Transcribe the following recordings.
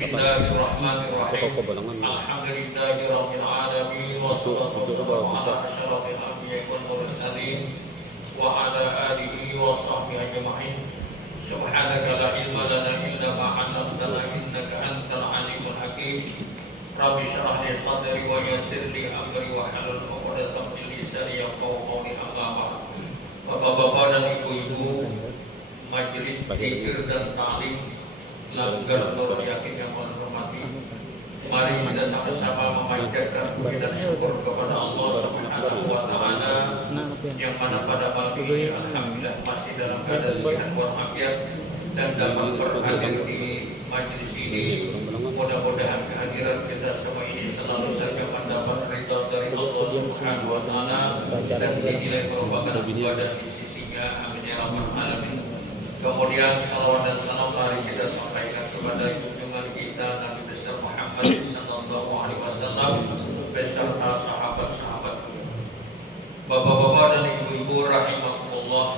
Bismillahirrahmanirrahim. Alhamdulillahirabbil alamin wassalatu wassalamu ala asyrafil anbiya'i wal mursalin wa ala alihi wa sahbihi ajma'in. Subhanaka la ilma lana illa ma 'allamtana innaka antal alimul hakim. Rabbi shrah li sadri wa yassir li amri wa hlul 'uqdatam min lisani yafqahu qawli. Amma ba'd. Bapak-bapak dan ibu-ibu majelis zikir dan ta'lim Langgar Nur Yakin yang menghormati, mari kita sama-sama memanjatkan puji dan syukur kepada Allah Subhanahu wa taala yang mana pada malam ini alhamdulillah masih dalam keadaan sehat walafiat dan dapat berhadir di majelis ini. Mudah-mudahan kehadiran kita semua ini selalu saja mendapat ridha dari Allah Subhanahu wa taala dan dinilai merupakan ibadah di sisinya. Amin ya rabbal alamin. Kemudian salawat dan salam mari kita sampaikan kepada junjungan kita Nabi besar Muhammad sallallahu alaihi wasallam beserta sahabat-sahabat. Bapak-bapak dan ibu-ibu rahimakumullah,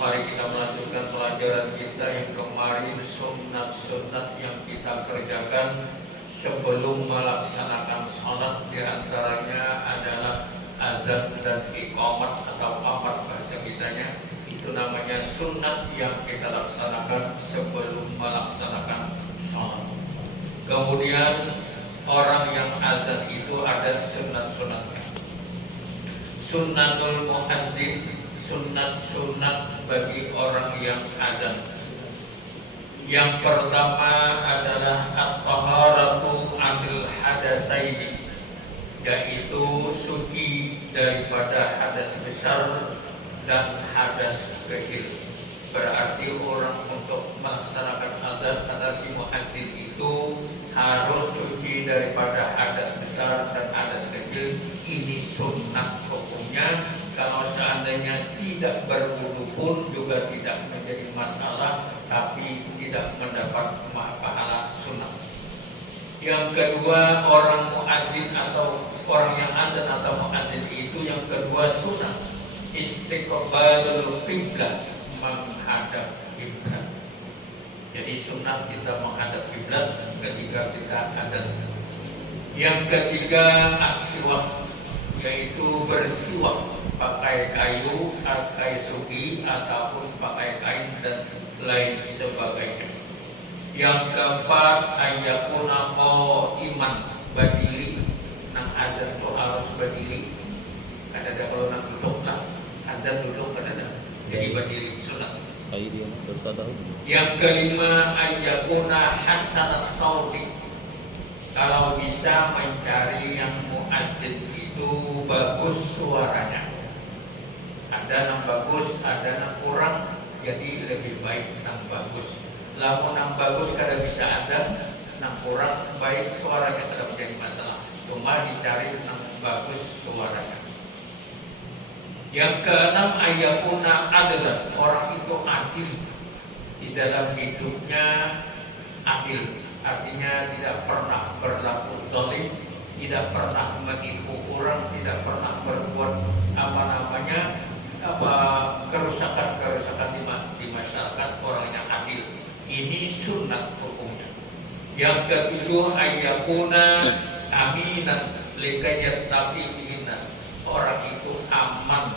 mari kita melanjutkan pelajaran kita yang kemarin, sunnat-sunnat yang kita kerjakan sebelum melaksanakan salat. Di antaranya adalah azan dan iqamat atau qamat bahasa kitanya. Itu namanya sunnat yang kita laksanakan sebelum melaksanakan salat. Kemudian orang yang azan itu ada sunnat-sunnatnya. Sunnatul muadzin, sunnat-sunnat bagi orang yang azan. Yang pertama adalah at-taharatu 'anil hadatsaini, yaitu suci daripada hadas besar dan hadas kecil. Berarti orang untuk melaksanakan azan kata si muadzin itu harus suci daripada hadas besar dan hadas kecil. Ini sunnah hukumnya. Kalau seandainya tidak berwudu pun juga tidak menjadi masalah, tapi tidak mendapat pahala sunnah. Yang kedua, orang muadzin atau orang yang azan atau muadzin itu yang kedua sunnah istiqbalul qiblah, menghadap kiblat. Jadi sunat kita menghadap kiblat ketika kita azan. Yang ketiga aswak, yaitu bersiwak pakai kayu, pakai sugi ataupun pakai kain dan lain sebagainya. Yang keempat ayakuna iman, berdiri. Nang azan itu harus berdiri. Ada kalau nak duduk lah, azan duduk kadang-kadang. Jadi berdiri sunat. Yang kelima ayyakuna hasanas sauti. Kalau bisa mencari yang muadzin itu bagus suaranya. Ada yang bagus, ada yang kurang. Jadi lebih baik yang bagus. Lamun yang bagus kada bisa azan, yang kurang baik suaranya kada menjadi masalah. Cuma dicari yang bagus suaranya. Yang keenam ayyakuna adalah orang itu adil di dalam hidupnya, adil artinya tidak pernah berlaku zalim, tidak pernah menipu orang, tidak pernah berbuat kerusakan di masyarakat. Orangnya adil. Ini sunnah hukumnya. Yang ketujuh ayyakuna aminan likayattaqi nas. Orang itu aman.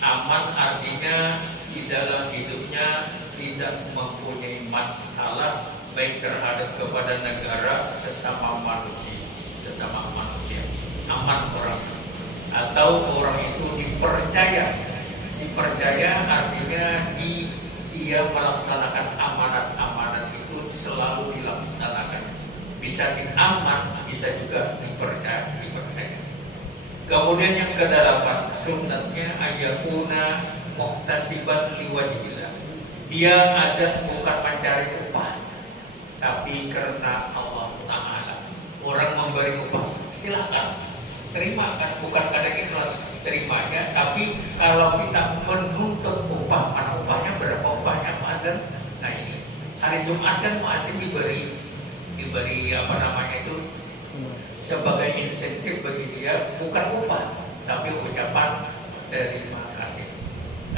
Aman artinya di dalam hidupnya tidak mempunyai masalah baik terhadap kepada negara sesama manusia. Aman orang. Atau orang itu dipercaya. Dipercaya artinya dia melaksanakan amanat-amanat itu selalu dilaksanakan. Bisa diaman, bisa juga dipercaya. Kemudian yang kedelapan sunnatnya ayyakuna muhtasiban liwajhillah. Dia ada bukan mencari upah, tapi karena Allah Ta'ala. Orang memberi upah silakan terima kan, bukan kadang ikhlas terimanya, tapi kalau kita menuntut upah, mana upahnya, berapa upahnya muadzin. Nah ini hari Jumat kan muadzin diberi sebagai insentif bagi dia, bukan upah tapi ucapan terima kasih.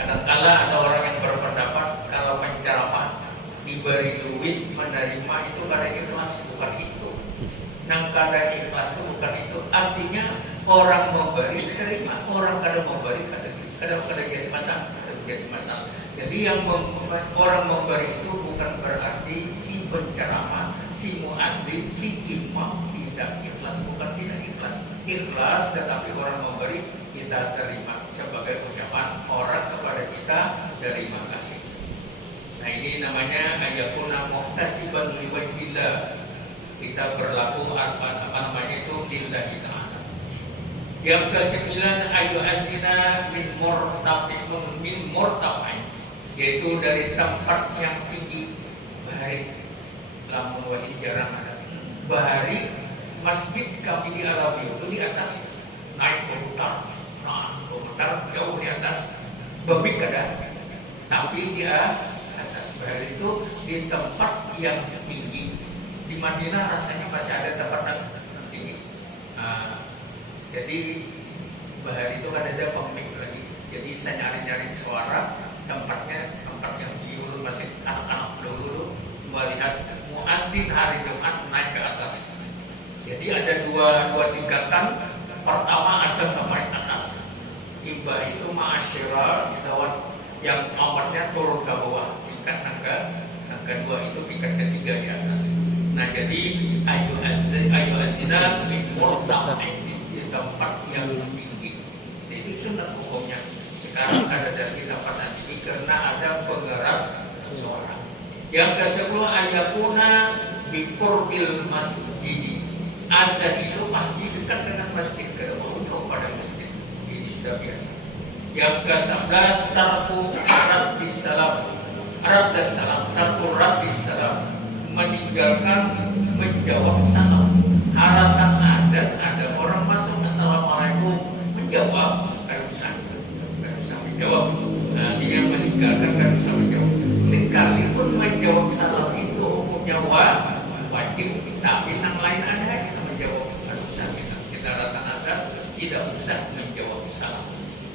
Kadang-kala ada orang yang berpendapat kalau penceramah diberi duit menerima itu karena ikhlas, bukan Nang kada ikhlas itu bukan itu. Artinya orang memberi terima, orang kada memberi kada jadi masalah. Jadi yang orang memberi itu bukan berarti si penceramah, si muadzin, si imam tidak ikhlas, bukan tidak ikhlas. Ikhlas tetapi orang memberi kita terima sebagai ucapan orang kepada kita terima kasih. Nah ini namanya ayakuna muhtasiban liwajhillah. Kita berlaku apa namanya itu lillahi ta'ala. Yang ke-9 ayu antina min murtafain, yaitu dari tempat yang tinggi. Bahari lamun wahid jarang ada. Bahari masjid kami di Alawi itu di atas, naik berputar jauh di atas babik kada, tapi dia atas. Bahari itu di tempat yang tinggi. Di Madinah rasanya masih ada tempat yang tinggi. Jadi bahari itu kan ada pemik lagi. Jadi saya nyari suara tempat yang tinggi. Masih anak-anak dulu melihat muadzin hari Jumat naik ke atas. Jadi ada dua tingkatan. Pertama ada naik atas. Iba itu ma'asyirah yang amatnya turun ke bawah. Tingkat tangga dua itu tingkat ketiga di atas. Nah jadi ayu anjina di tempat yang tinggi. Jadi sunat hukumnya. Sekarang ada dari tempat tinggi karena ada pengeras suara. Yang ke-10 ayakuna biqurbil masjid. Azan itu pasti dekat dengan masjid, kada beruntung pada masjid. Ini sudah biasa. Yang ke-11 tarku raddis salam. Tarku raddis salam, meninggalkan menjawab salam. Harapan ada orang masuk assalamualaikum menjawab kan bisa menjawab. Artinya meninggalkan kan bisa menjawab. Sekalipun menjawab salam itu hukumnya wajib, tapi yang lain ada kita menjawab kan bisa kita datang ada tidak usah menjawab salam.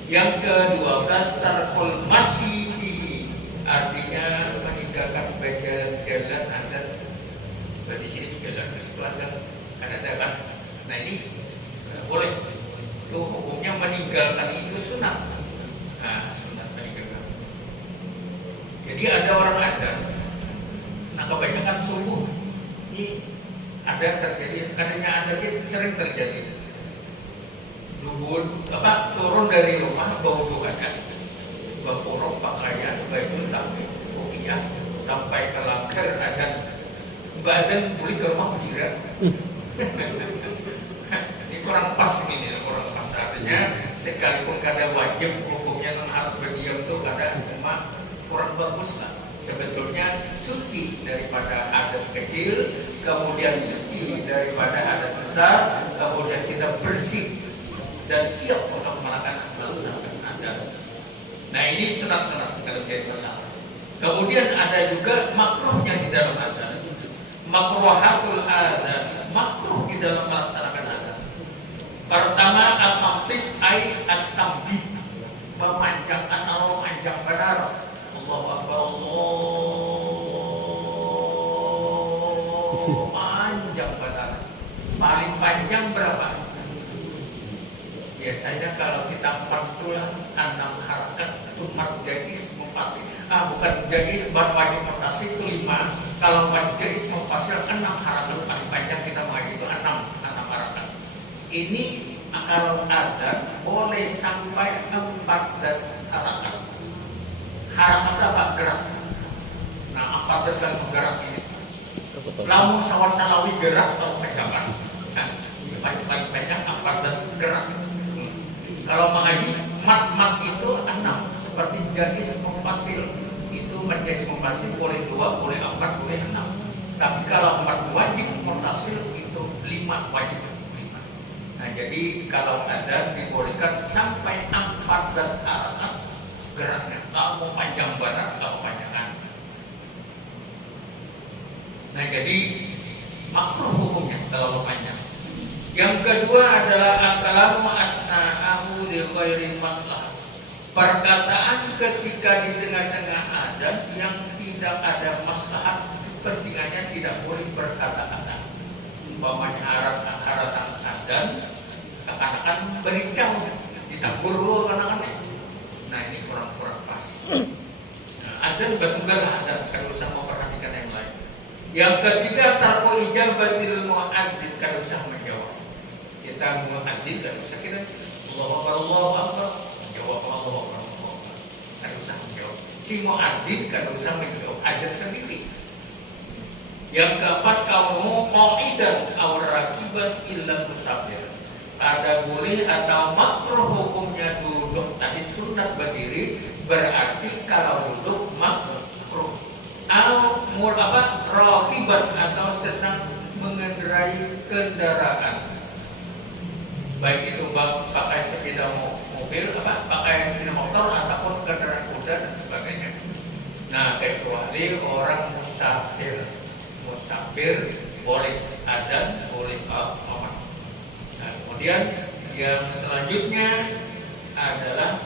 Yang ke-12 tarkul masih, artinya meninggalkan jalan azan. Di sini jalan ke situ azan kan ada kan. Nah ini boleh. Itu hukumnya meninggalkan itu sunat. Nah, sunat meninggalkan. Jadi ada orang azan. Nah kebanyakan subuh ini ada terjadi. Kadangnya ada sering terjadi. Turun dari rumah bau dugaan, bau pakaian, baju tapi rukiah sampai ke langgar azan. Mbak azan boleh ke rumah berdiri. Ini kurang pas ini, kurang pas. Artinya sekalipun kada wajib hukumnya harus berdiam tuh kada cuma kurang bagus lah. Sebetulnya suci daripada hadas kecil, kemudian suci daripada hadas besar, kemudian kita bersih dan siap untuk melaksanakan azan. Nah ini sunat-sunat kalau jadi masalah. Kemudian ada juga makruhnya di dalam azan. Makruhatul azan, makruh di dalam melaksanakan azan. Pertama at-tamtid ay at-tambid, memanjangkan atau panjang benar. Allahu Akbar, Allah panjang benar. Paling panjang berapa? Biasanya kalau kita 46 harakat itu jais mufasil. Bukan jais wajib mufasil itu 5. Kalau jais mufasil 6 harakat paling panjang kita mengaji itu 6 harakat. Ini kalau ada boleh sampai 14 harakat. Harakat apa? Gerak. Nah 14 kali gerak ini. Lamun sawar salawi gerak atau pegangan. Nah, paling panjang 14 gerak. Kalau mengaji mat itu 6 seperti jais mufasil itu jais mufasil boleh 2, boleh 4, boleh 6. Tapi kalau 4 wajib mufasil itu 5 wajib 5. Nah jadi kalau ada dibolehkan sampai 14 harakat geraknya. Kalau mau panjang barat, kalau panjangan. Nah jadi makruh hukumnya kalau panjang. Yang kedua adalah al-kalamu asna'ahu li ghairi maslahah. Perkataan ketika di tengah-tengah azan yang tidak ada maslahat, kepentingannya tidak boleh berkata-kata. umpamanya haratan adan, akan berincang ditabur dulu anak-anaknya. Nah ini kurang pas. Nah, adan betul adan, kalau usah memperhatikan yang lain. Yang ketiga, tarku ijabatil muadzin, kalau usah menjawab. Kita muadzin kalau usah kita Allahu Akbar, menjawab Allahu Akbar. Kalau usah menjawab. Si muadzin kalau usah menjawab adan sendiri. Yang keempat, kaumu qa'idan aw rakiban illa musafir. Ada boleh atau makruh hukumnya duduk, tadi sunat berdiri, berarti kalau duduk makruh. Rakiban atau sedang mengendarai kendaraan, baik itu pakai sepeda mobil, pakai sepeda motor ataupun kendaraan kuda dan sebagainya. Nah, kecuali orang musafir boleh adan, boleh qamat. Nah, kemudian yang selanjutnya adalah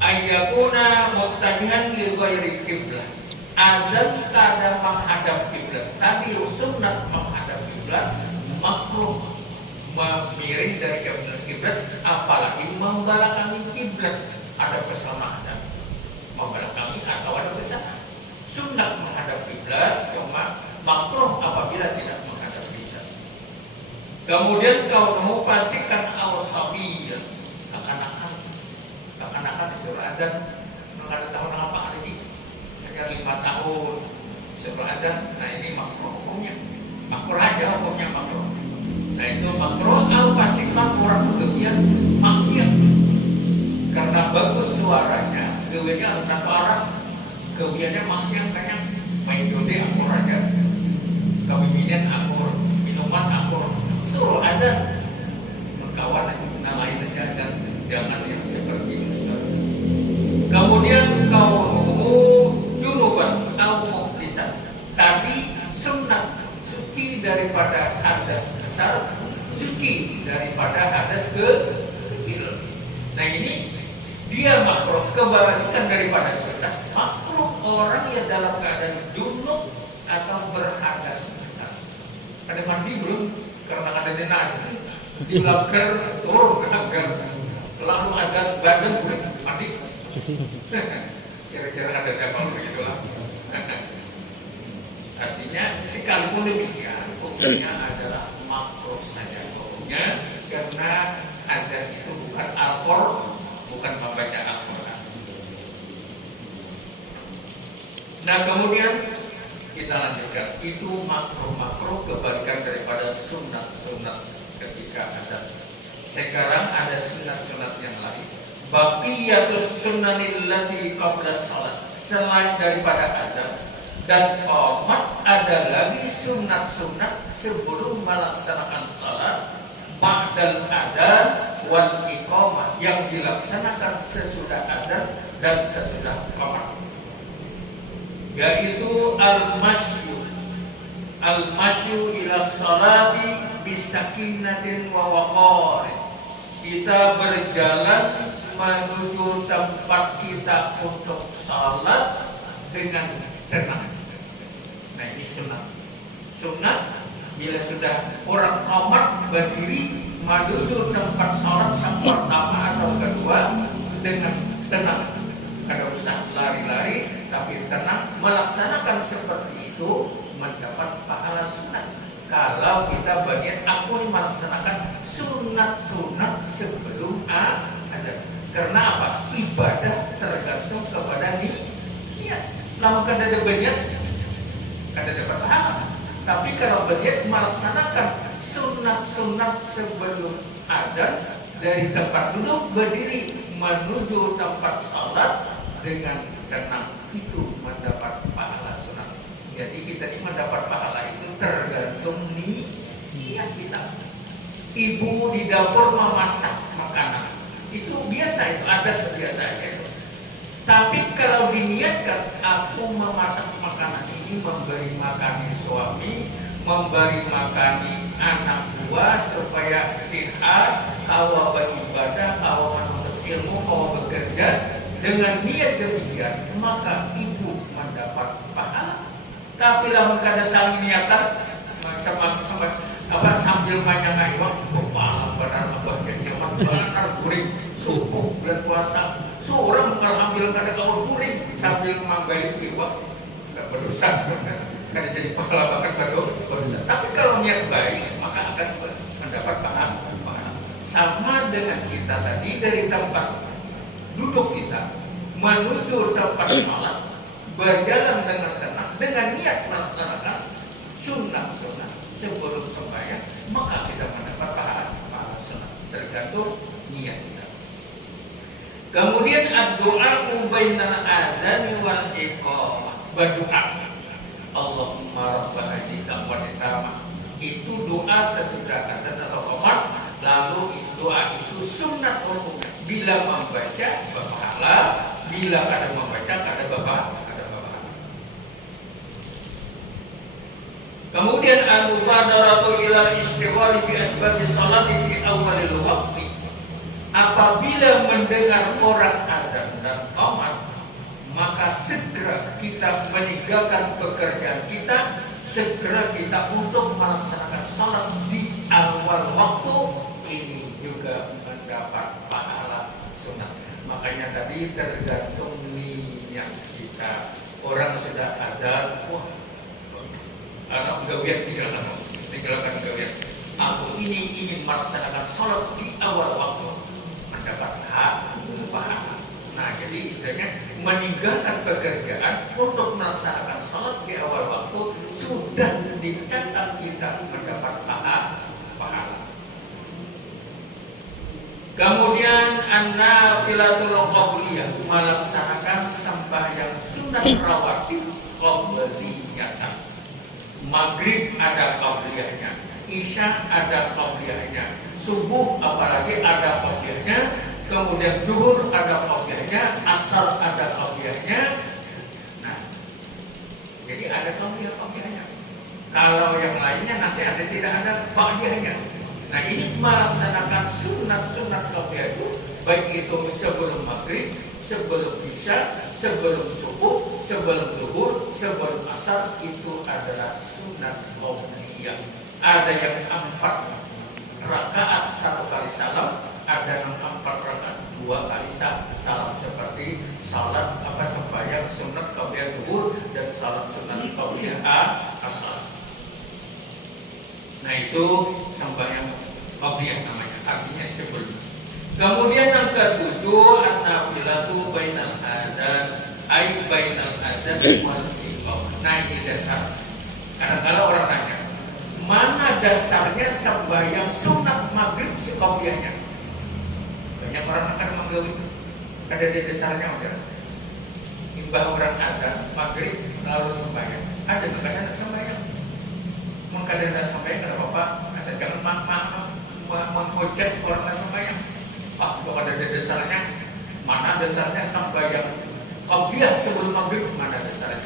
ayyakuna muttajihan li ghairi qiblah. Adan kadang menghadap kiblat. Tadi sunat menghadap kiblat, makruh miring dari kiblat, apalagi membelakangi kiblat. Ada pesona adan membelakangi atau ada pesona. Sunat menghadap kiblat, cuma makruh apabila tidak menghadap kiblat. Kemudian kau mau pastikan awsabiyah, akan disuruh adan, ada tahun apa ada di hanya 5 tahun disuruh adan. Nah ini makruh hukumnya, makruh aja hukumnya makruh. Nah itu makruh atau pastikan orang kegiatan maksiat karena bagus suaranya, gawiannya entah orang gawiannya maksiat, kayak main judi akur aja, kawinin akur, minuman akur, suruh adan, berkawan lain aja, dan jangan yang seperti ini. Kemudian kau junuban atau mukhlisan, tadi sunat suci daripada hadas besar, suci daripada hadas kecil. Nah ini dia makruh, kebalikan daripada sunat. Makruh orang yang dalam keadaan junub atau berhadas besar. Ada mandi belum? Karena ada nanti dilanggar turun ke lalu ada badan boleh mandi. Kira-kira ada kapal begitulah. Artinya sekalipun demikian, hukumnya adalah makruh saja hukumnya, karena adan itu bukan Al-Qur'an, bukan membaca Al-Qur'an. Nah kemudian kita lanjutkan, itu makruh kebalikan daripada sunat ketika adan. Sekarang ada sunat yang lain. Baqiyatus sunnanil lati qabla salat, selain daripada adan dan qamat, ada lagi sunat sebelum melaksanakan salat, ba'dal adan wal iqamah, yang dilaksanakan sesudah adan dan sesudah qamat, yaitu al-masyu ila salati bisakinatin wa waqarin. Kita berjalan menuju tempat kita untuk salat dengan tenang. Nah ini sunat bila sudah orang qamat berdiri menuju tempat salat yang pertama atau kedua dengan tenang. Kada usah lari-lari, tapi tenang, melaksanakan seperti itu mendapat pahala sunat. Kalau kita bagian aku melaksanakan sunat sebelum adan. Karena apa? Ibadah tergantung kepada niat. Lama kada ada niat, kada dapat pahala. Tapi kalau berniat melaksanakan sunat sebelum adan, dari tempat duduk berdiri menuju tempat salat dengan tenang, itu mendapat pahala sunat. Jadi kita ini mendapat pahala itu tergantung niat kita. Ibu di dapur memasak makanan, itu biasa, itu adat biasa itu. Tapi kalau diniatkan, aku memasak makanan ini memberi makani suami, memberi makani anak buah supaya sehat, kau beribadah, kau menuntut ilmu, kau bekerja, dengan niat demikian, maka ibu mendapat pahala. Tapi lamun kada saling niatan, sambil manyang iwak kepala benar apa nyaman benar guring suku bulan puasa seorang mengambil kada kawan guring sambil mambali iwak nggak berdosa kada jadi pahala bahkan berdosa. Tapi kalau niat baik maka akan mendapat pahala. Sama dengan kita tadi dari tempat duduk kita menuju tempat sholat berjalan dengan tenang dengan niat melaksanakan sunnah-sunnah sebelum sembahyang, maka kita mendapat pahala sunnah tergantung niat kita. Kemudian doa bainal adzan wal iqamah, berdoa Allahumma rabb hadhihi wa tamah, itu doa sesudah adzan atau iqamah. Lalu doa itu sunnah umum, bila membaca berpahala, bila kada membaca kada berpahala. Kemudian al-mubadaratu ila istighfar fi asbabi sholati fi awalil waqti, apabila mendengar orang azan dan qamat maka segera kita meninggalkan pekerjaan kita, segera kita untuk melaksanakan salat di awal waktu, ini juga mendapat pahala sunnah. Makanya tadi tergantung niat kita. Orang sudah ada, wah anak gawian tinggalkan gawian. Aku ini ingin melaksanakan sholat di awal waktu, mendapat pahala. Nah, jadi istilahnya meninggalkan pekerjaan untuk melaksanakan sholat di awal waktu sudah dicatat kita mendapat pahala. Kemudian an-nafilatul qabliyah, melaksanakan sembahyang sunat rawatib qabliyatan. Maghrib ada qabliyahnya, isya ada qabliyahnya, subuh apalagi ada qabliyahnya, kemudian zuhur ada qabliyahnya, asar ada qabliyahnya. Nah, jadi ada qabliyahnya. Kalau yang lainnya nanti ada tidak ada qabliyahnya. Nah, ini melaksanakan sunat-sunat qabliyah itu, baik itu sebelum maghrib, sebelum isya, sebelum subuh, sebelum zuhur, sebelum asar, itu adalah sunat qabliyah. Ada yang 4 rakaat 1 kali salam, ada yang 4 rakaat 2 kali salam, seperti salat sembahyang sunat qabliyah zuhur dan salat sunat qabliyah asar. Nah, itu sembahyang qabliyah namanya, artinya sebelum. Kemudian yang ke-7 an-nafilatu bainal adzan ay bainal adzan wal iqamah. Nah, ini dasar. Kadang-kadang orang tanya, mana dasarnya sembahyang sunat maghrib qabliyahnya? Banyak orang akan menggawin. Ada di dasarnya udah. Imbah orang adzan maghrib lalu sembahyang. Ada kadang tidak sembahyang. Mungkin tidak sembahyang tidak apa-apa. Asal jangan menghujat orang tidak sembahyang. Pak, kalau ada dasarnya, mana dasarnya sembahyang qabliyah sebelum maghrib, mana dasarnya?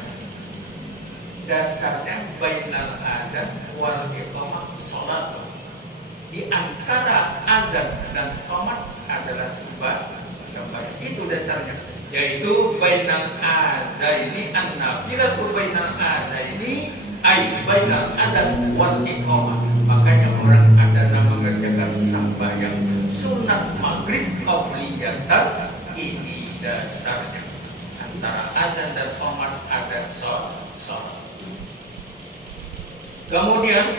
Dasarnya bainal adzan wal iqamah salat. Di antara adzan dan iqamah adalah sembahyang. Itu dasarnya. Yaitu bainal adzan ini an-nafilatu bainal adzan ini ay bainal adzan wal iqamah. Makanya orang ada mengerjakan sembahyang sunat maghrib qabliyatan, ini dasarnya. Antara adzan dan iqamah ada salat. Kemudian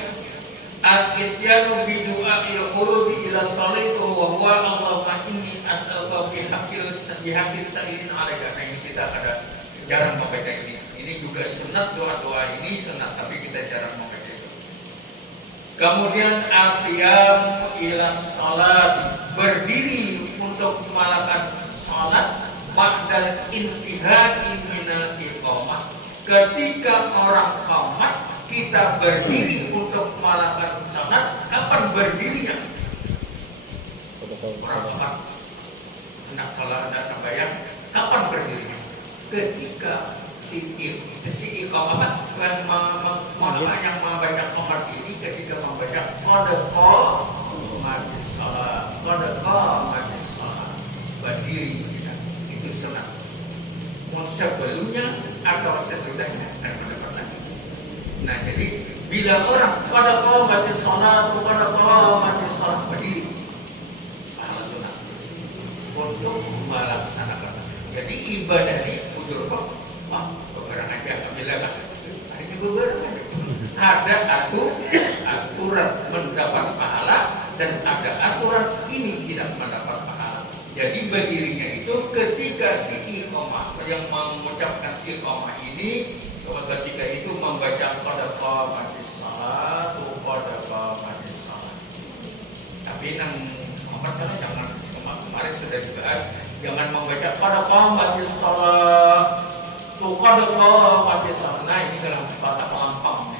al-isyanu bi du'a'il khuruji ila sholati wa huwa Allahumma inni as'aluka bi haqqis sa'ilin 'alaika. Nah, ini kita ada jarang membaca ini. Ini juga sunat, doa-doa ini sunat, tapi kita jarang membaca itu. Kemudian al-qiyam ila sholati, berdiri untuk melakukan salat ba'dal intihai minal iqamah. Ketika orang qamat kita berdiri untuk melakukan salat. Kapan berdirinya? Orang qamat hendak salat, hendak sembahyang, kapan berdirinya? Ketika si iqamah yang membaca qamat ini ketika membaca qad qamatis shalah, berdiri kita, itu sunat. Mau sebelumnya atau sesudahnya dan mendapat lagi. Nah, jadi bila orang qad qamatis sholatu qad qamatis shalah, berdiri pahala sunat untuk melaksanakan. Jadi ibadah ini udur kok, wah beberang aja alhamdulillah kan, hanya beberang aja. Ada aturan mendapat pahala dan ada aturan ini tidak mendapat pahala. Jadi berdirinya itu ketika si iqamah yang mengucapkan iqamah ini, ketika itu membaca qad qamatis sholatu qad qamatis shalah. Tapi nang Muhammad jangan, kemarin sudah dibahas, jangan membaca qad qamatis sholatu qad qamatis shalah. Nah ini dalam kata pelampang.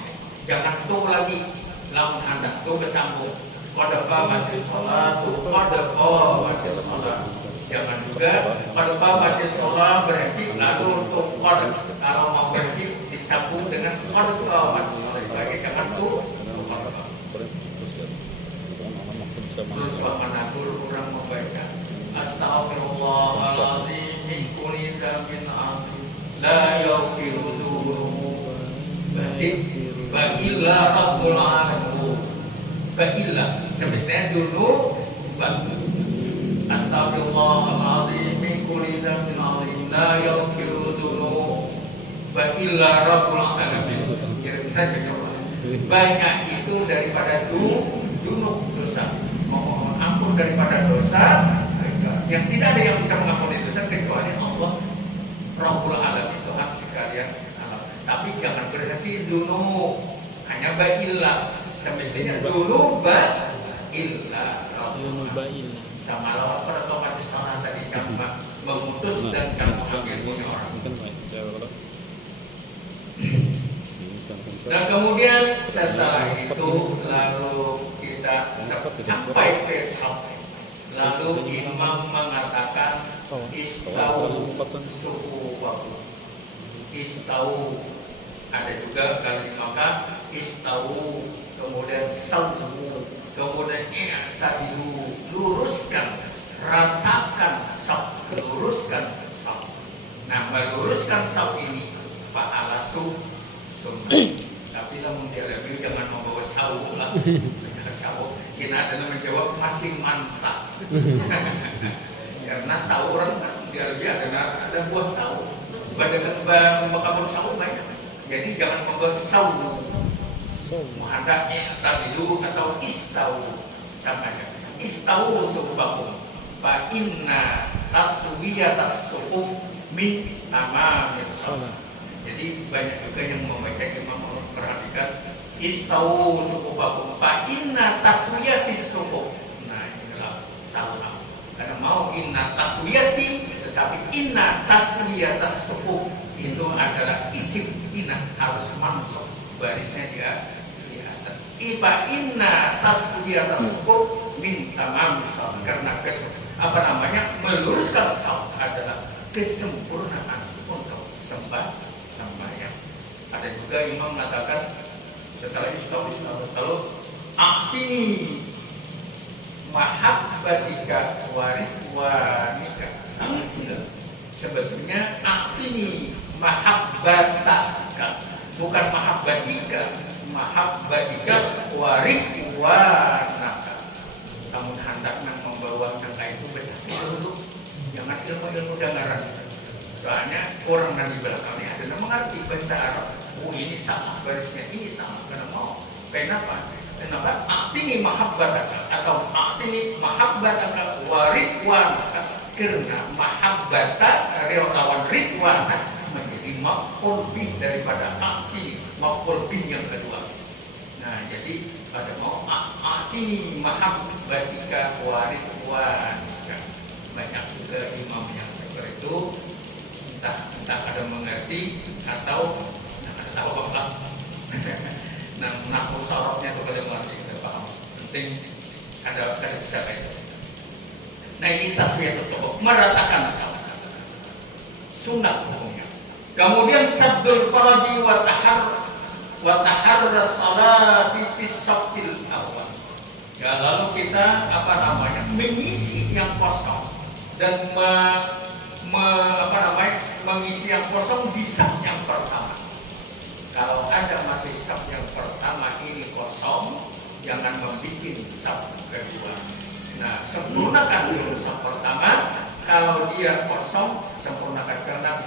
Jangan tuh lagi lamun anda tuh bersambung qad qamatis sholatu qad qamatis shalah. Jangan juga qad qamatis shalah berarti lalu untuk qad, kalau mau berarti disambung dengan qad qamatis shalah. Jadi jangan tuh terus menakur kurang membaca astaghfirullahaladzim min kulli dzambin adzim la yaghfiru dzunuba illa rabbul alamin. Illa semestinya dzunub, astaghfirullahaladzim min kulli dzambin adzim la yaghfiru dzunuba illa rabbul alamin. Kira-kira coba banyak itu daripada dzunub, dosa, mohon ampun daripada dosa yang tidak ada yang bisa mengampuni dosa kecuali Allah Rabbul Alamin, Tuhan sekalian alam. Tapi jangan berhenti dzunub hanya ba'illah, semestinya dzunuba illa Rabbul Alamin. Sama lawan pada tokat sana tadi kamu memutus dan kamu ambil punya orang. Dan kemudian setelah itu lalu kita sampai ke sholat. Lalu imam mengatakan istau sufufakum. Istau ada juga kalau di Makkah istau, kemudian sawu, kemudian i'tadilu, luruskan, ratakan saf, luruskan saf. Nah, meluruskan saf ini pahala sunnah. Tapi namun dia lebih jangan membawa sawu lah. Sawu kita adalah menjawab masih mantap. Karena sawu orang kan dia lebih ada buah sawu. Dengan kabur sawu banyak. Jadi jangan membawa sawu. Ada tadi dulu atau istau sama aja. Istau subakum. Fa inna taswiyatas suhuf min tamamis shalah. Jadi banyak juga yang membaca imam perhatikan istau sufufakum fa inna taswiyatis sufuf. Nah inilah salah. Karena mau inna taswiyati tetapi inna taswiyatas sufuf itu adalah isim inna, harus mansub barisnya dia di atas. Fa inna taswiyatas sufuf min tamamis shalah. Karena meluruskan shaf adalah kesempurnaan untuk sembahyang. Ada juga imam mengatakan setelah istau kalau aqtini mahabbatika waridwanika. Salah juga. Sebetulnya aqtini mahabbataka, bukan mahabbatika, mahabbatika waridwanaka. Kamu hendak membawa tangga itu benar dulu, jangan ilmu dengaran. Soalnya orang yang di belakangnya adalah mengerti bahasa Arab. Oh ini sama barisnya, ini sama. Karena mau. Kenapa? A'tini mahabbataka atau a'tini mahabbataka waridwanaka. Karena mahabbata lawan ridwana menjadi maf'ul bih daripada a'tini, maf'ul bih yang kedua. Nah jadi pada mau a'tini mahabbatika waridwanaka. Banyak juga imam yang seperti itu. Entah ada mengerti atau tahu apa. Nah, nafsu sarafnya itu pada mengerti, kita paham. Penting ada bisa itu. Nah ini taswiyah tersebut meratakan salat. Sunnah hukumnya. Kemudian sabdul faraji wa taharra salati fi safil awal. Ya lalu kita mengisi yang kosong dan mengisi yang kosong di saf yang pertama. Kalau ada masih saf yang pertama ini kosong, jangan membuat saf kedua. Nah, sempurnakan dulu saf pertama. Kalau dia kosong, sempurnakan karena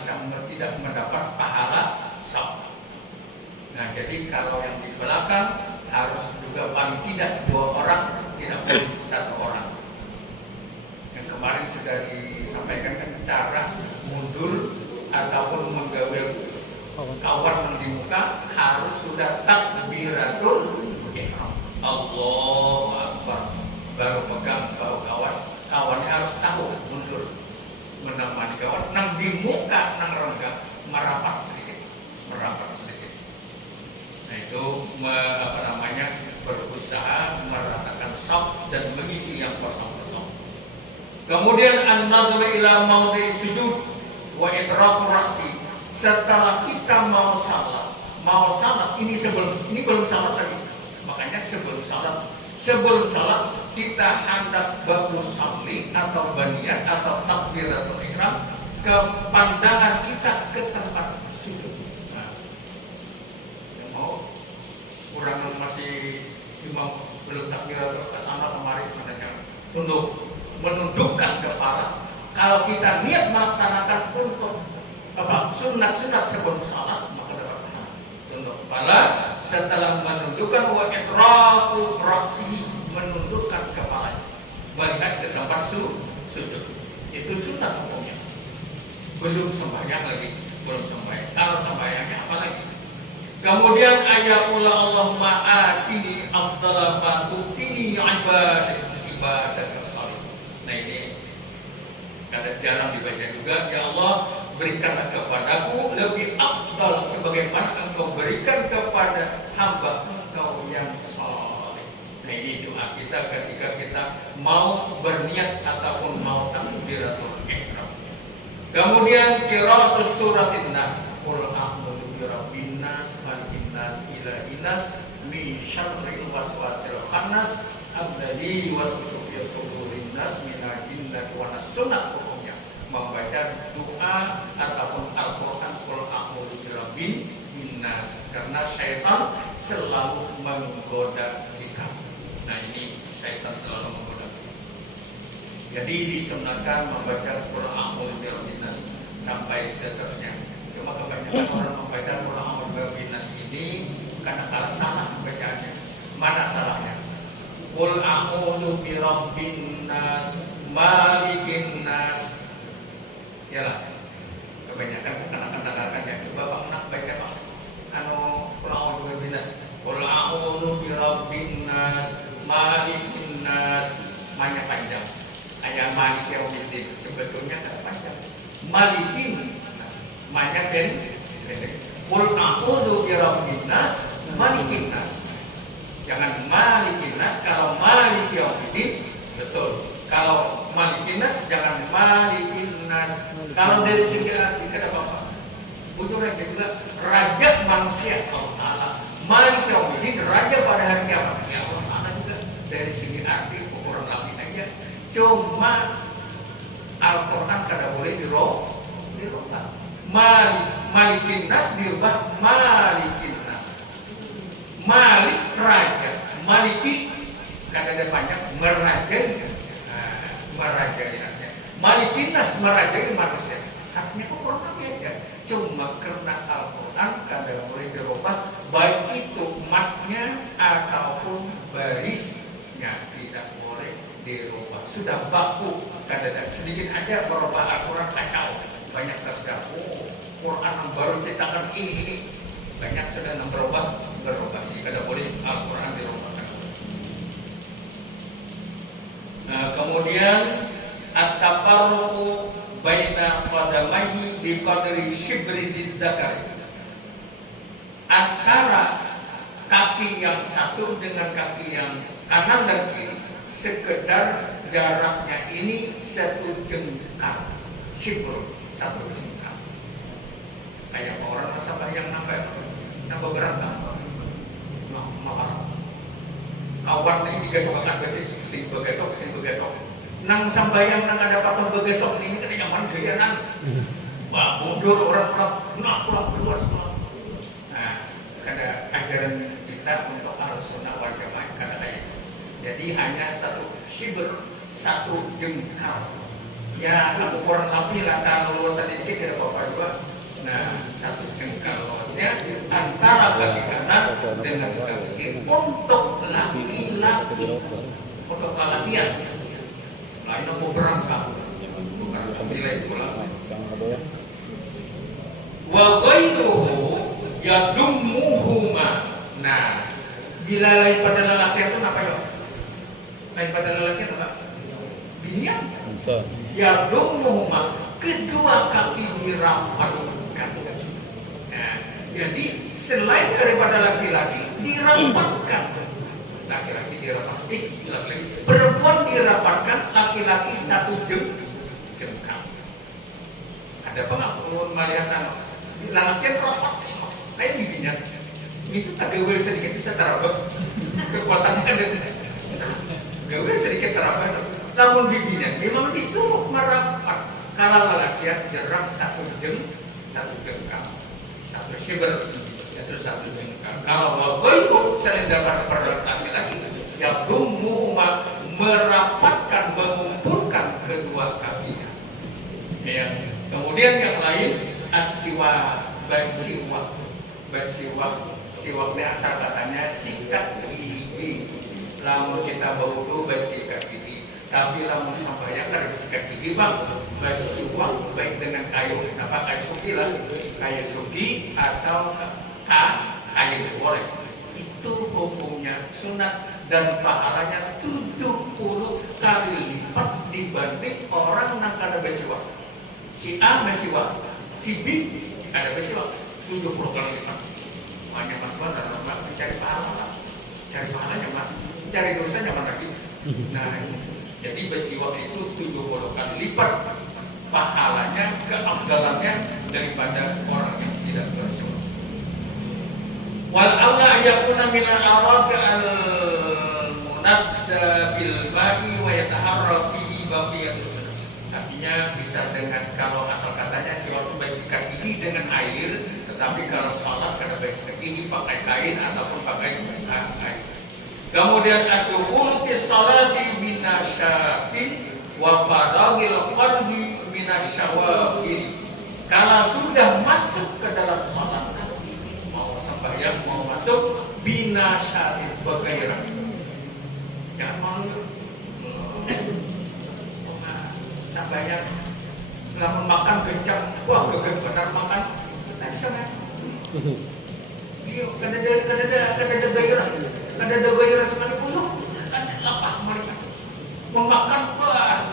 tidak mendapat pahala saf. Nah, jadi kalau yang di belakang harus juga paling tidak 2 orang, tidak boleh 1 orang. Yang kemarin sudah disampaikan kan cara mundur ataupun menggawel kawan yang di muka harus sudah takbiratul ihram. Allahu Akbar. Baru pegang kawannya harus tahu mundur menemani kawan. Nang di muka nang renggang merapat sedikit. Nah itu berusaha meratakan saf dan mengisi yang kosong-kosong. Kemudian an-nadhru ila maudhi'i sujud wa idraku ra'si. Setelah kita mau salat ini belum salat lagi. Makanya sebelum salat kita hendak bermusalli atau baniyat atau takbiratul ihram ke pandangan kita ke tempat sujud. Nah, yang mau kurang masih imam belum takbiratul ke sana kemari untuk menundukkan kepala. Kalau kita niat melaksanakan untuk sunat-sunat sebelum salat maka dapat tunduk kepala. Setelah menundukkan wa idraku ra'si, menundukkan kepala melihat ke tempat sujud. Itu sunat hukumnya. Belum sembahyang lagi, Kalau sembahyangnya apa lagi? Kemudian ayatullah Allahumma atini afdala ma tutini ibadah kesalih. Nah ini kadang jarang dibaca juga. Ya Allah, berikanlah kepadaku lebih afdal sebagaimana engkau berikan kepada hamba engkau yang saleh. Nah ini doa kita ketika kita mau berniat ataupun mau takbiratul ihram. Kemudian qiraatus suratin nas. Qul a'udzu birabbin nas, malikin nas, ilahin nas, min syarril waswasil khannas, alladzi yuwaswisu fi sudurin nas minal jinnati wan nas. Sunat hukumnya membaca doa ataupun Al-Quran Qul a'udzu birabbin nas, karena syaitan selalu menggoda kita. Nah ini syaitan selalu menggoda. Jadi disunahkan membaca Qul a'udzu birabbin nas sampai seterusnya. Cuma kebanyakan orang membaca Qul a'udzu birabbin nas ini kadang-kala salah bacaannya. Mana salahnya? Qul a'udzu birabbin nas, malikin nas. Yalah, kebanyakan anak-anak ya. Coba Pak nak baca Pak. Qul a'udzu birabbin nas. Qul a'udzu birabbin nas, malikin nas. Banyak panjang. Ayat Malik Yaumiddin sebetulnya tidak panjang. Malikin nas, banyak pendek. Qul a'udzu birabbin nas, malikin nas. Jangan malikin nas. Kalau Malik Yaumiddin betul. Kalau malikin nas jangan malikin nas. Kalau dari segi arti kata Bapak, butuh raja juga raja manusia Allah Taala. Malik Yaumiddin raja pada hari kiamat. Ya Allah Taala juga dari segi arti ukuran lebih aja. Cuma Al-Quran kada boleh dirubah. Malikin nas dirubah malikin nas. Malik raja, maliki kada ada banyak merajai. Merajai artinya. Malikin nas merajai manusia. Artinya kok kurang lebih aja. Cuma karena Al-Quran kada boleh dirubah, baik itu matnya ataupun barisnya tidak boleh dirubah. Sudah baku, kadang-kadang sedikit aja merubah Al-Quran kacau. Banyak tersiap, Quran yang baru cetakan ini banyak sudah yang berubah. Jadi kada boleh Al-Quran dirubahkan. Nah, kemudian at-tafarruqu baina qadamaihi bi qadri shibri dzakari. Antara kaki yang satu dengan kaki yang kanan dan kiri sekedar jaraknya ini 1 jengkal, shibr 1 jengkal. Kayak orang masa bayang nambah berapa? Mahal. Kawan ini digetok-getok berarti si begetok. Nang sambayang nang ada patah begetok ini kan yang mana gayanan. Wah, mundur orang pulang keluar semua. Nah, ada ajaran kita untuk Ahlus Sunnah wal Jamaah kada kayak Jadi hanya satu shibr, satu jengkal. Ya, aku kurang lebih rata luasan dikit tidak apa-apa juga. Nah, satu jengkal luasnya antara kaki kanan dengan kaki kiri untuk laki-laki, untuk lelakian. Lain mau berangkat, bukan nilai pulang. Wa ghairuhu yadummuhuma. Nah, bila lain pada lelaki itu apa ya? Lain pada lelaki itu apa? Binian. Yadummuhuma, kedua kaki dirapatkan. Nah, jadi selain daripada laki-laki dirapatkan. Laki-laki dirapatkan, laki-laki. Perempuan dirapatkan, laki-laki satu jengkal. Ada apa nggak perlu melihat anak? Lelaki rapat, lain bibinya. Itu tak gawe sedikit bisa terabak. Kekuatannya kan gawe sedikit terabak. Namun bibinya memang disuruh merapat. Kalau lelaki jarak satu jengkal, satu shibr, itu satu jengkal. Kalau wabaiku selain dapat pada laki-laki, yang dummuhuma merapatkan, mengumpulkan kedua kakinya. Yang kemudian yang lain asiwak, siwaknya asal katanya sikat gigi. Lamun kita bau tuh bersikat gigi, tapi lamun sampai yang ada bersikat gigi bang, bersiwak baik dengan kayu, apa kayu sugi lah, kayu sugi atau kayu goreng. Itu hukumnya sunat dan pahalanya 70 kali lipat dibanding orang yang kada bersiwak. Si A bersiwak, si B ada bersiwak 70 kali lipat. Hanya mantuan dan lama mencari pahala, cari pahalanya mah, cari dosanya mana lagi. Nah, jadi bersiwak itu 70 kali lipat pahalanya, keafdalannya daripada orang yang tidak bersiwak. Wal aula yakuna min al-awaq al-munadda bil ma'i wa yataharra fi baqiyatus. Artinya bisa dengan, kalau asal katanya siwak itu bersikat gigi dengan air, tetapi kalau sholat kada bersikat gigi pakai kain ataupun pakai kain. Kemudian adkhulu fi sholati binasyatin wa faragil qalbi minasyawagil. Kalau sudah masuk ke dalam sholat, mau sembahyang mau masuk binasyatin bergairah. Jangan malu. Sampai lamun makan kencang, wah geger benar makan, tak bisa kan? Iya, kada ada gairah semuanya puluh, kan lapar mereka. Memakan wah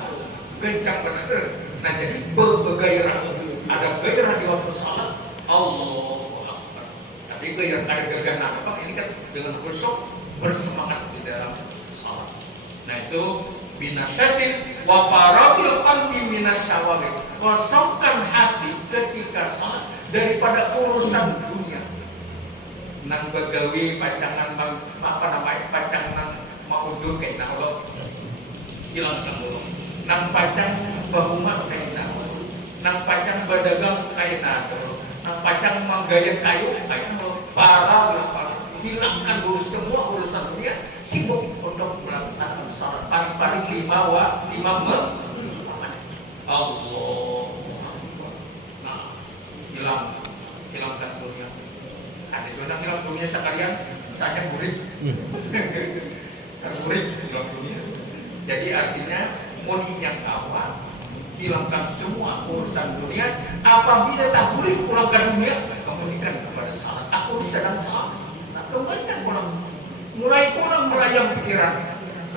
kencang benar. Nah jadi bergairah, ada gairah di waktu salat, Allahu Akbar. Tapi gairah ada gairah apa? Ini kan dengan khusyuk bersemangat di dalam salat. Nah itu binasyatin wa farabil qalbi minasyawagil. Kosongkan hati ketika salat daripada urusan dunia. Nang begawi pacangan apa namanya pacangan mau udur kayak Allah hilang kamu. Nang pacang bahuma kayak Allah. Nang pacang berdagang kayak Allah. Nang pacang menggayat kayu kayak Allah. Farabil qalbi, hilangkan dulu semua urusan dunia, sibuk untuk melaksanakan salat paling-paling 5 menit. Allah. Nah, hilangkan dunia. Ada juga hilang dunia sekalian, saya murid. Kan murid hilang dunia. Jadi artinya yang awal hilangkan semua urusan dunia. Apabila tak boleh pulang ke dunia, kembalikan kepada salat. Aku di sana salat. Kembalikan pulang. Mulai pulang melayang pikiran,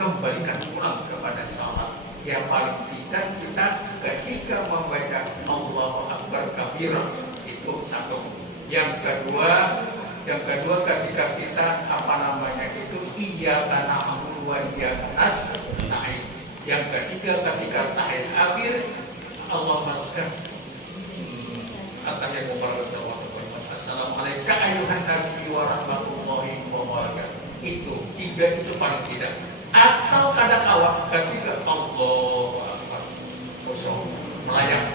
kembalikan pulang kepada salat. Yang paling tidak kita ketika membaca Allahu Akbar kabira itu satu. Yang kedua ketika kita itu iyyaka na'budu wa iyyaka nasta'in. Yang ketiga ketika tahiyat akhir Allahumma salli Assalamualaikum ayuhan nabi wa rahmatullahi wa barakatuh. Itu tiga itu paling tidak. Atau kadang kawat ketiga Allahu Akbar kosong melayang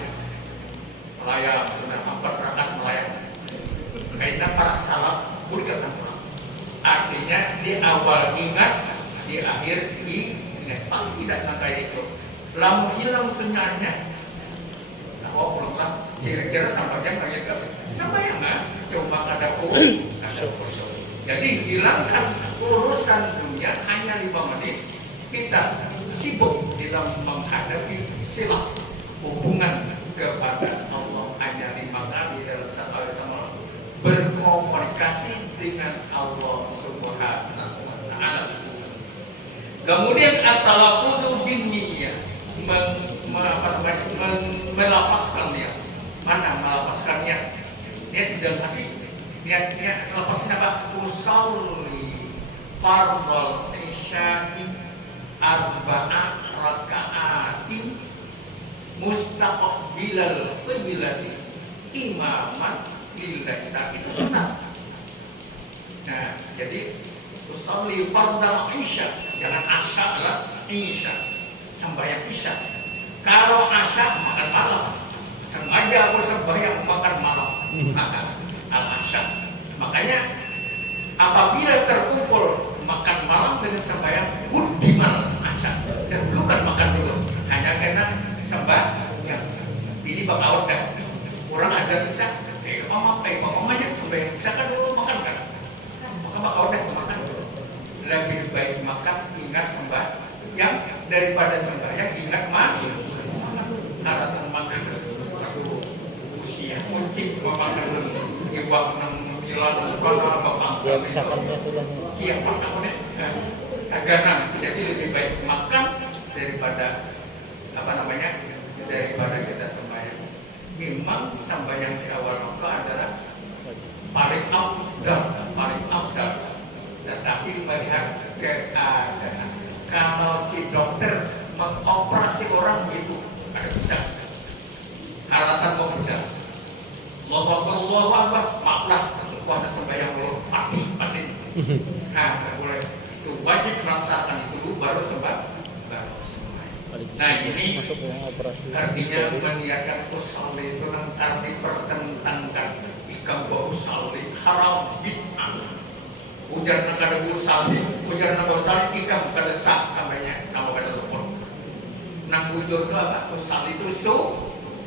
sudah 4 rakaat melayang. Kaitan para salat boleh kata. Artinya di awal ingat di akhir ingat paling tidak maka itu lamu hilang sunnahnya. Nah, belum lah kira-kira sampainya kayak gitu. Sampai enggak coba ada khusyuk. Jadi hilangkan urusan dunia hanya 5 menit. Kita sibuk dalam menghadapi silah hubungan kepada Allah hanya 5 kali dalam satu hari sama berkomunikasi dengan Allah Subhanahu wa Ta'ala. Kemudian at-talaffuzu bin-niyyah, melapaskannya. Mana melapaskannya? Dia di dalam hati. Niatnya selepasnya apa? Usolli fardhal isya'i arba'a raka'atin mustaqbilal qiblati imaman lillahi ta'ala. Itu sunat. Nah, jadi usolli fardhal isya, jangan asya lah, isya. Sembahyang isya. Kalau asya makan malam. Sengaja aku sembahyang makan malam. Al-asya. Makanya apabila terkumpul makan malam dengan sembahyang kudimal asya, dahulukan makan dulu. Hanya karena sembahyang. Ini bakal kan orang ajar bisa. Mamanya sembahyang isya kan dulu makan kan. Maka bakal udah makan dulu. Lebih baik makan ingat sembahyang daripada sembahyang ingat makan. Karena makan usia kuncing makan iwak nang milan kana bapak sakannya sudah kian makan aganan. Jadi lebih baik makan daripada daripada kita sembahyang. Memang sembahyang di awal waktu adalah paling afdal. Tetapi melihat keadaan, kalau si dokter mengoperasi orang itu ada bisa haratan mau benar. Allahu Akbar, maaflah, kuasa sembahyang lo mati pasti. Nah, boleh. Itu wajib melaksanakan itu dulu baru sembahyang. Nah, ini artinya meniadakan usolli itu nanti dipertentangkan ikam bahwa usolli haram bid'ah. Ujar nak ada usolli ikam kada sah sampainya sama kada luput. Nang bujur itu apa? Usolli itu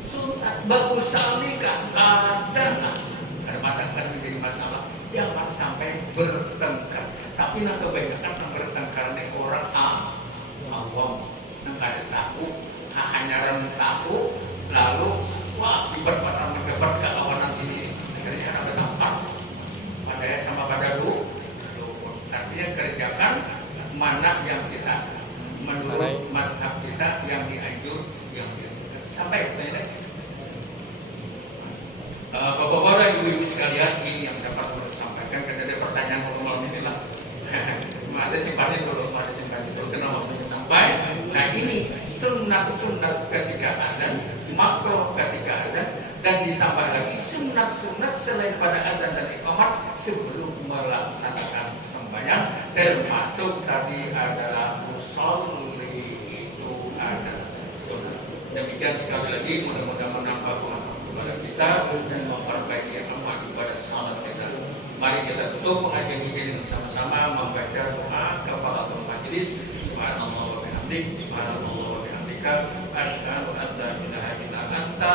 sunat, usolli kadang-kadang kan menjadi masalah. Jangan sampai bertengkar. Tapi nak kebanyakan yang bertengkar ini orang awam. Nggak ada tahu, hanya orang tahu, lalu wah mendapat kelawanan ini, akhirnya ada tampak pada sama pada dulu. Artinya kerjakan mana yang kita menurut mazhab kita yang dianjur yang sampai bapak-bapak ibu-ibu sekalian, ini yang dapat saya sampaikan. Karena ada pertanyaan malam ini lah. Ada simpanin dulu, karena waktunya sampai. Nah, ini sunat-sunat ketika adzan, makruh ketika adzan, dan ditambah lagi sunat-sunat selain pada adzan dan iqamat sebelum melaksanakan sembahyang, termasuk tadi adalah usolli itu ada sunat. Demikian sekali lagi, mudah-mudahan menambah pengetahuan kepada kita dan memperbaiki amal ibadah salat kita. Mari kita tutup pengajian ini dengan sama-sama membaca doa kafaratul majelis. Subhanallah wa bihamdik, subhanallah wa bihamdika, asyhadu an la ilaha illa anta